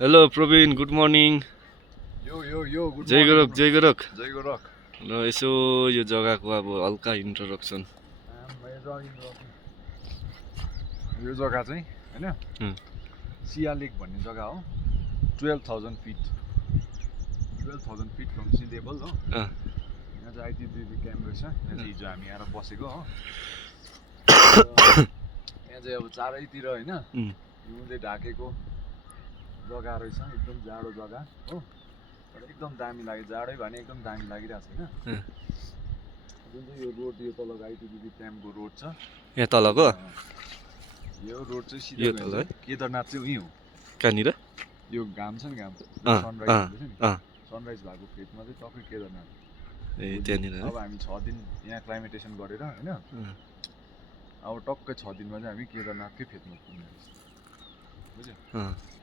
Hello Praveen, good morning. यो good जय morning Gorakh, जय गोरख। जय गोरख ल यसो यो जग्गाको अब हल्का इन्ट्रोडक्सन। यो जग्गा चाहिँ होइन उम्, सिया लेक भन्ने जग्गा हो 12,000 fit 12,000 fit from C level हो। अँ, यहाँ चाहिँ आइटिबिबी क्याम्प रहेछ। यहाँ चाहिँ हिजो हामी आएर बसेको हो। यहाँ चाहिँ अब चारैतिर होइन उम्, हिउँले ढाकेको जग्गा रहेछ, एकदम जाडो जग्गा हो। तर एकदम दामी लाग्यो, जाडै भने एकदम दामी लागिरहेको छ होइन। अँ। जुन चाहिँ यो रोड, यो तलको आइटिबिबी क्याम्पको रोड छ, यहाँ तलको यो रोड चाहिँ सिधै यो गयो तल है? भने केदारनाथ चाहिँ उहीँ हो। कहाँनिर? यो घाम छ नि, घाम अँ, सनराइज अँ, हुँदैछ नि, अँ। सनराइज भएको फेदमा चाहिँ टक्कै केदारनाथ। ए त्यहाँनिर है? अब हामी 6 दिन यहाँ क्लाइमेटेसन गरेर होइन, अँ, अब टक्कै 6 दिनमा चाहिँ हामी केदारनाथकै फेदमा पुग्ने रहेछ, बुझ्यो। अँ।